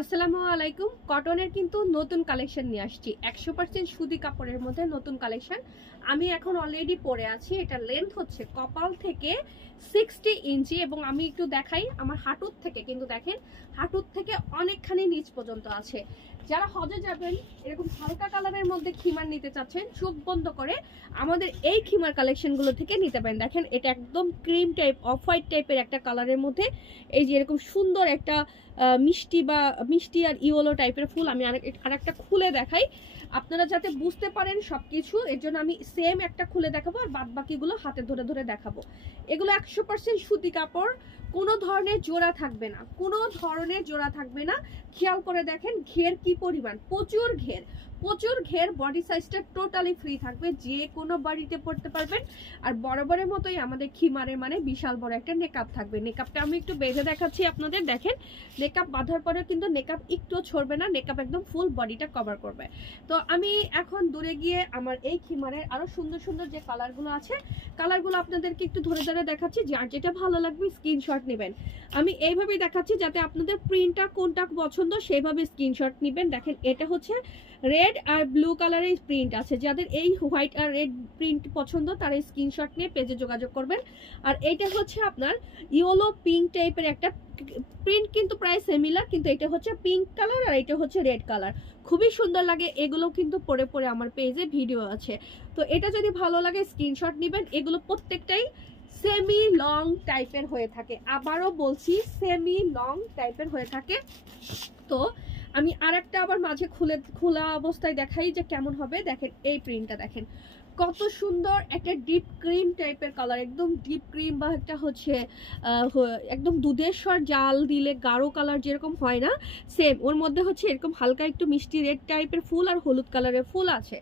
আসসালামু আলাইকুম। কটনের কিন্তু নতুন কালেকশন নিয়ে আসছি, 100% সুতি কাপড়ের মধ্যে নতুন কালেকশন। আমি এখন অলরেডি পরে আছি। এটা লেন্থ হচ্ছে কপাল থেকে 60 ইঞ্চি এবং আমি একটু দেখাই আমার হাঁটুর থেকে, কিন্তু দেখেন হাঁটুর থেকে অনেকখানি নিচ পর্যন্ত আছে। যারা হজে যাবেন এরকম হালকা কালারের মধ্যে খিমার নিতে চাচ্ছেন, চোখ বন্ধ করে আমাদের এই খিমার কালেকশনগুলো থেকে নিতে পারেন। দেখেন এটা একদম ক্রিম টাইপ অফ হোয়াইট টাইপের একটা কালারের মধ্যে এই যে এরকম সুন্দর একটা মিষ্টি আর ইয়েলো টাইপের ফুল। আমি আরেকটা খুলে দেখাই আপনারা যাতে বুঝতে পারেন সবকিছু, এর জন্য আমি সেম একটা খুলে দেখাবো আর বাদ বাকিগুলো হাতে ধরে ধরে দেখাবো। এগুলো 100% সুতি কাপড়, কোনো ধরনের জোড়া থাকবে না, কোনো ধরনের জোড়া থাকবে না। খেয়াল করে দেখেন ঘের কি পরিমাণ, প্রচুর ঘের, প্রচুর ঘের। বডি সাইজটা টোটালি ফ্রি থাকবে, যে কোনো বাড়িতে পড়তে পারবেন। আর বরাবরের মতোই আমাদের খিমারে মানে বিশাল বড় একটা নেকআপ থাকবে। নেকআপটা আমি একটু বেঁধে দেখাচ্ছি আপনাদের। দেখেন নেকআপ বাঁধার পরে কিন্তু নেকআপ একটু ছড়বে না, নেকআপ একদম ফুল বডিটা কভার করবে। তো আমি এখন দূরে গিয়ে আমার এই খিমারের আরো সুন্দর সুন্দর যে কালারগুলো আছে, কালারগুলো আপনাদেরকে একটু ধরে ধরে দেখাচ্ছি। যার যেটা ভালো লাগবে স্ক্রিনশট নেবেন। আমি এইভাবেই দেখাচ্ছি যাতে আপনাদের প্রিন্টটা কোনটা পছন্দ সেইভাবে স্ক্রিনশট নেবেন। দেখেন এটা হচ্ছে রেড আর ব্লু কালারের প্রিন্ট আছে, যাদের এই হোয়াইট আর রেড প্রিন্ট পছন্দ তারা স্ক্রিনশট নিয়ে পেজে যোগাযোগ করবেন। আর এটা হচ্ছে আপনার ইয়েলো পিঙ্ক টাইপের একটা প্রিন্ট, কিন্তু প্রায় সিমিলার, কিন্তু এটা হচ্ছে পিঙ্ক কালার আর এটা হচ্ছে রেড কালার। খুবই সুন্দর লাগে এগুলো, কিন্তু পরে পরে আমার পেজে ভিডিও আছে। তো এটা যদি ভালো লাগে স্ক্রিনশট নেবেন। এগুলো প্রত্যেকটাই সেমি লং টাইপের হয়ে থাকে, আবারও বলছি সেমি লং টাইপের হয়ে থাকে। তো আমি আরেকটা আবার মাঝে খোলা অবস্থায় দেখাই যে কেমন হবে। দেখেন এই প্রিন্টটা দেখেন কত সুন্দর, একটা ডিপ ক্রিম টাইপের কালার, একদম ডিপ ক্রিম বা একটা হচ্ছে একদম দুধের স্বর জাল দিলে গাঢ় কালার যেরকম হয় না, সেম ওর মধ্যে হচ্ছে এরকম হালকা একটু মিষ্টি রেড টাইপের ফুল আর হলুদ কালারের ফুল আছে।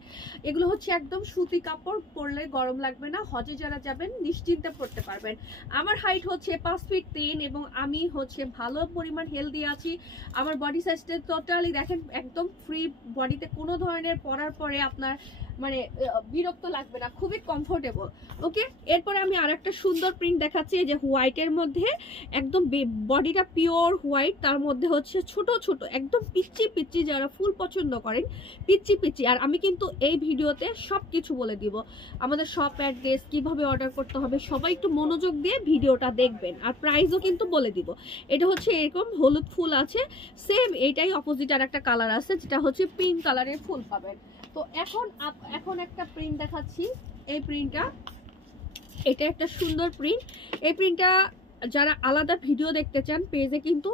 এগুলো হচ্ছে একদম সুতি কাপড়, পরলে গরম লাগবে না। হজে যারা যাবেন নিশ্চিন্তে পরতে পারবেন। আমার হাইট হচ্ছে 5 ফিট 3 এবং আমি হচ্ছে ভালো পরিমাণ হেলদি আছি। আমার বডি সাইজটা টোটালি দেখেন একদম ফ্রি বডিতে, কোনো ধরনের পরার পরে আপনার মানে বিরক্ত লাগবে না, খুবই কমফোর্টেবল। ওকে, এরপরে আমি আরেকটা সুন্দর প্রিন্ট দেখাচ্ছি যে হোয়াইটের মধ্যে একদম বডিটা পিওর হোয়াইট, তার মধ্যে হচ্ছে ছোট ছোট একদম পিচ্চি পিচ্চি, যারা ফুল পছন্দ করেন পিচ্চি পিচ্চি। আর আমি কিন্তু এই ভিডিওতে সব কিছু বলে দিব, আমাদের শপ অ্যাড্রেস, কিভাবে অর্ডার করতে হবে, সবাই একটু মনোযোগ দিয়ে ভিডিওটা দেখবেন। আর প্রাইসও কিন্তু বলে দিব। এটা হচ্ছে এরকম হলুদ ফুল আছে, সেম এইটাই অপোজিট আর একটা কালার আছে যেটা হচ্ছে পিঙ্ক কালারের ফুল পাবেন। তো এখন একটা প্রিন্ট দেখাচ্ছি। এই প্রিন্টটা, এটা একটা সুন্দর প্রিন্ট। এই প্রিন্টটা যারা আলাদা ভিডিও দেখতে চান পেজে কিন্তু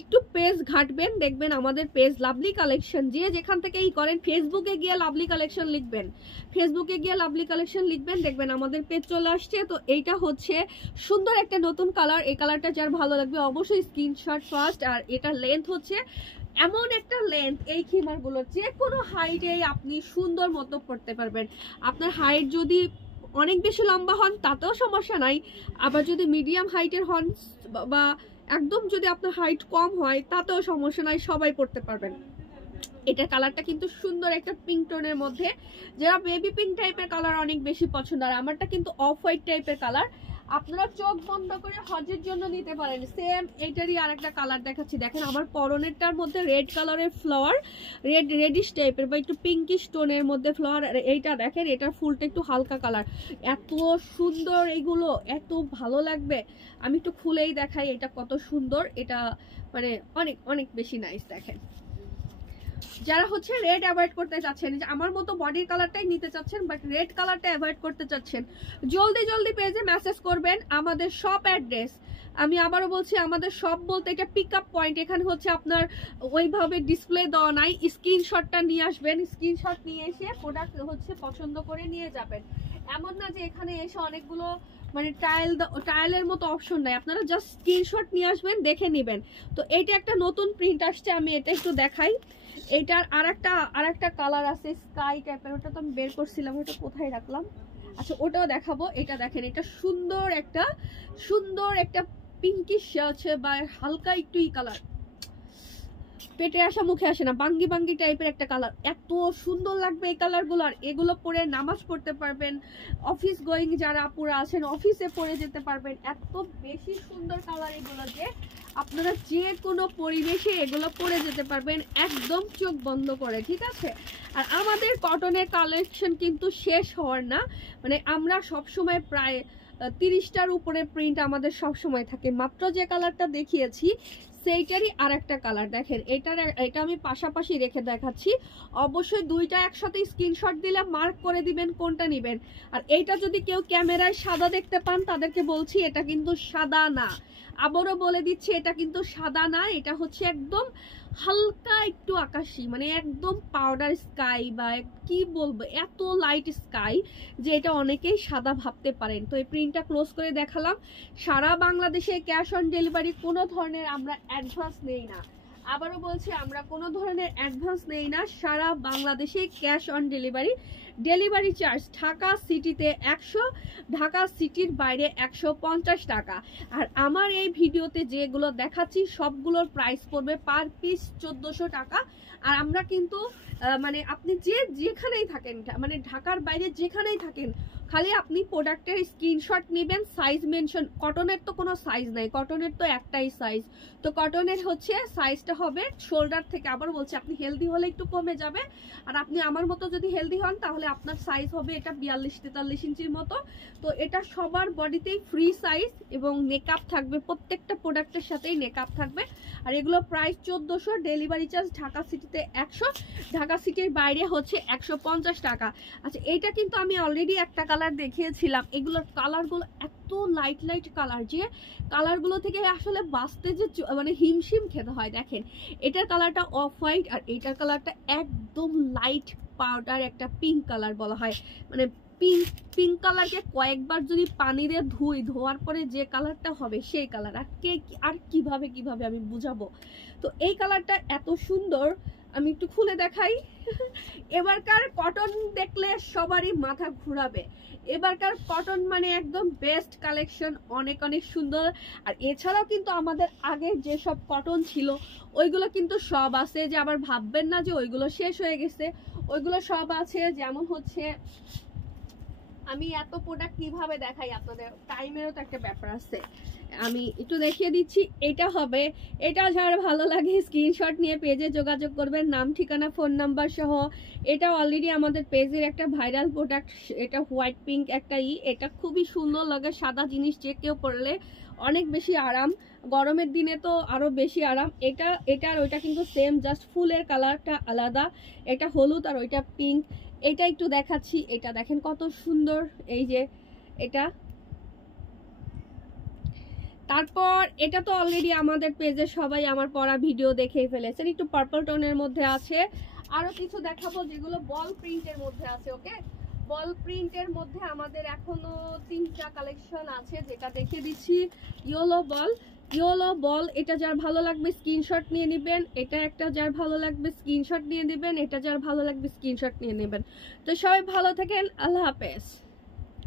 একটু পেজ ঘাটবেন, দেখবেন আমাদের পেজ লাভলি কালেকশন। যে যেখান থেকে করেন ফেসবুকে গিয়ে লাভলি কালেকশন লিখবেন, ফেসবুকে গিয়ে লাভলি কালেকশন লিখবেন, দেখবেন আমাদের পেজ চলে আসছে। তো এইটা হচ্ছে সুন্দর একটা নতুন কালার। এই কালারটা যার ভালো লাগবে অবশ্যই স্ক্রিনশট ফার্স্ট। আর এটা লেন্থ হচ্ছে এমন একটা লেন্থ, এই খিমারগুলো যে কোনো হাইটে আপনি সুন্দর মতো পড়তে পারবেন। আপনার হাইট যদি অনেক বেশি লম্বা হন তাতেও সমস্যা নাই, আবার যদি মিডিয়াম হাইটের হন বা একদম যদি আপনার হাইট কম হয় তাতেও সমস্যা নাই, সবাই পড়তে পারবেন। এটা কালারটা কিন্তু সুন্দর একটা পিঙ্ক টোনের মধ্যে, যারা বেবি পিঙ্ক টাইপের কালার অনেক বেশি পছন্দ। আর আমারটা কিন্তু অফ হোয়াইট টাইপের কালার, আপনারা চোখ বন্ধ করে হজের জন্য নিতে পারেন। সেম এটারই আরেকটা কালার দেখাচ্ছি। দেখেন আমার পরনেরটার মধ্যে রেড কালারের ফ্লাওয়ার, রেডিশ টাইপের বা একটু পিঙ্কিশ টোনের মধ্যে ফ্লাওয়ার। এইটা দেখেন এটার ফুলটা একটু হালকা কালার, এত সুন্দর, এগুলো এত ভালো লাগবে। আমি একটু খুলেই দেখাই এটা কত সুন্দর। এটা মানে অনেক অনেক বেশি নাইস। দেখেন যারা হচ্ছে রেড অ্যাভয়েড করতে চাচ্ছেন, যে আমার মতো বডির কালারটাই নিতে চাচ্ছেন বাট রেড কালারটা অ্যাভয়েড করতে চাচ্ছেন, জলদি জলদি পেজে মেসেজ করবেন। আমাদের শপ অ্যাড্রেস, আমি আবারও বলছি আমাদের শপ বলতে এটা পিক আপ পয়েন্ট, এখানে হচ্ছে আপনার ওইভাবে ডিসপ্লে দেওয়া নাই, স্ক্রিনশটটা নিয়ে আসবেন, স্ক্রিনশট নিয়ে এসে প্রোডাক্ট হচ্ছে পছন্দ করে নিয়ে যাবেন। এমন না যে এখানে এসে অনেকগুলো মানে ট্রায়ালের মতো অপশন নাই, আপনারা জাস্ট স্ক্রিনশট নিয়ে আসবেন, দেখে নেবেন। তো এইটা একটা নতুন প্রিন্ট আসছে, আমি এটা একটু দেখাই। এটার আরেকটা কালার আছে স্কাই টাইপের, ওটা তো আমি বের করছিলাম, ওটা কোথায় রাখলাম, আচ্ছা ওটাও দেখাবো। এটা দেখেন এটা সুন্দর একটা পিঙ্কিশ আছে বা হালকা একটু কালার, পেটে আসা মুখে আসে না, বাঙ্গি বাঙ্গি টাইপের একটা কালার, এত সুন্দর লাগবে এই কালারগুলো। আর এগুলো পরে নামাজ পড়তে পারবেন, অফিস গোয়িং যারা আপুরা আছেন অফিসে পরে যেতে পারবেন, এত বেশি সুন্দর কালার এগুলো যে আপনারা যে কোনো পরিবেশে এগুলো পরে যেতে পারবেন একদম চোখ বন্ধ করে, ঠিক আছে। আর আমাদের কটনের কালেকশন কিন্তু শেষ হওয়ার না, মানে আমরা সব সময় প্রায় 30টার উপরে প্রিন্ট আমাদের সব সময় থাকে। মাত্র যে কালারটা দেখিয়েছি সেইটারই আর একটা কালার দেখেন, এটা আমি পাশাপাশি রেখে দেখাচ্ছি। অবশ্যই দুইটা একসাথে স্ক্রিনশট দিলে মার্ক করে দিবেন কোনটা নেবেন। আর এইটা যদি কেউ ক্যামেরায় সাদা দেখতে পান তাদেরকে বলছি এটা কিন্তু সাদা না, আবারও বলে দিচ্ছি এটা কিন্তু সাদা না, এটা হচ্ছে একদম হালকা একটু আকাশি, মানে একদম পাউডার স্কাই বা কি বলবো এত লাইট স্কাই যে এটা অনেকেই সাদা ভাবতে পারেন। তো এই প্রিন্টটা ক্লোজ করে দেখালাম। সারা বাংলাদেশে ক্যাশ অন ডেলিভারি, কোনো ধরনের আমরা অ্যাডভান্স নেই না, আবারও বলছি আমরা কোনো ধরনের অ্যাডভান্স নেই না, সারা বাংলাদেশে cash on delivery. Delivery charge Dhaka সিটিতে 100, ঢাকা সিটির বাইরে 150 টাকা। আর আমার এই ভিডিওতে যেগুলো দেখাচ্ছি সবগুলোর প্রাইস পড়বে পার পিস 1400 টাকা। আর আমরা কিন্তু মানে আপনি যেখানেই থাকেন, মানে ঢাকার বাইরে যেখানেই থাকেন, খালি আপনি প্রোডাক্টের স্ক্রিনশট নেবেন, সাইজ মেনশন। কটনের তো কোনো সাইজ নাই, কটনের তো একটাই সাইজ। তো কটনের হচ্ছে সাইজটা হবে শোল্ডার থেকে, আবার বলছি আপনি হেলদি হলে একটু কমে যাবে। আর আপনি আমার মতো যদি হেলদি হন তাহলে আপনার সাইজ হবে এটা 42-43 ইঞ্চির মতো। তো এটা সবার বডিতেই ফ্রি সাইজ এবং নেকআপ থাকবে, প্রত্যেকটা প্রোডাক্টের সাথেই নেকআপ থাকবে। আর এগুলো প্রাইস 1400, ডেলিভারি চার্জ ঢাকা সিটিতে 100, ঢাকা সিটির বাইরে হচ্ছে 150 টাকা। আচ্ছা এইটা কিন্তু আমি অলরেডি একটা কালার দেখিয়েছিলাম, এগুলোর কালারগুলো এত লাইট লাইট কালার যে কালারগুলো থেকে আসলে বাঁচতে যে মানে হিমশিম খেতে হয়। দেখেন এটার কালারটা অফ হোয়াইট আর এটার কালারটা একদম লাইট পাউডার একটা পিঙ্ক কালার বলা হয়, মানে পিঙ্ক কালারকে কয়েকবার যদি পানি দিয়ে ধোয়ার পরে যে কালারটা হবে সেই কালার। আর কিভাবে আমি বুঝাবো। তো এই কালারটা এত সুন্দর, আমি একটু খুলে দেখাই। এবারকার কটন দেখলে সবারই মাথা ঘুরাবে, এবারকার কটন মানে একদম বেস্ট কালেকশন, অনেক অনেক সুন্দর। আর এছাড়াও কিন্তু আমাদের আগের যেসব কটন ছিল ওইগুলো কিন্তু সব আছে, যে আবার ভাববেন না যে ওইগুলো শেষ হয়ে গেছে, ওইগুলো সব আছে। যেমন হচ্ছে আমি এত প্রোডাক্ট কিভাবে দেখাই আপনাদের, টাইমেরও তো একটা ব্যাপার আছে, আমি একটু দেখিয়ে দিচ্ছি। এটা হবে, এটা যার ভালো লাগে স্ক্রিনশট নিয়ে পেজে যোগাযোগ করবেন, নাম ঠিকানা ফোন নাম্বার সহ। এটা অলরেডি আমাদের পেজের একটা ভাইরাল প্রোডাক্ট, এটা হোয়াইট পিঙ্ক একটা এটা খুবই সুন্দর লাগে, সাদা জিনিস যে কেউ পরলে অনেক বেশি আরাম, গরমের দিনে তো আরো বেশি আরাম। এটা আর ওইটা কিন্তু সেম, জাস্ট ফুলের কালারটা আলাদা, এটা হলুদ আর ওইটা পিঙ্ক। এটা একটু দেখাচ্ছি, এটা দেখেন কত সুন্দর, এই যে এটা। তারপর এটা তো অলরেডি আমাদের পেজে সবাই আমার পরা ভিডিও দেখেই ফেলেছেন, একটু পার্পল টোনের মধ্যে আছে। আরো কিছু দেখাবো যেগুলো বল প্রিন্টের মধ্যে আছে। ওকে, বল প্রিন্টের মধ্যে আমাদের এখনো 3টা কালেকশন আছে, যেটা দেখিয়ে দিচ্ছি। ইয়েলো বল, এটা যার ভালো লাগবে স্ক্রিনশট নিয়ে নেবেন, এটা একটা যার ভালো লাগবে স্ক্রিনশট নিয়ে নেবেন, এটা যার ভালো লাগবে স্ক্রিনশট নিয়ে নেবেন। তো সবাই ভালো থাকেন, আল্লাহ হাফেজ।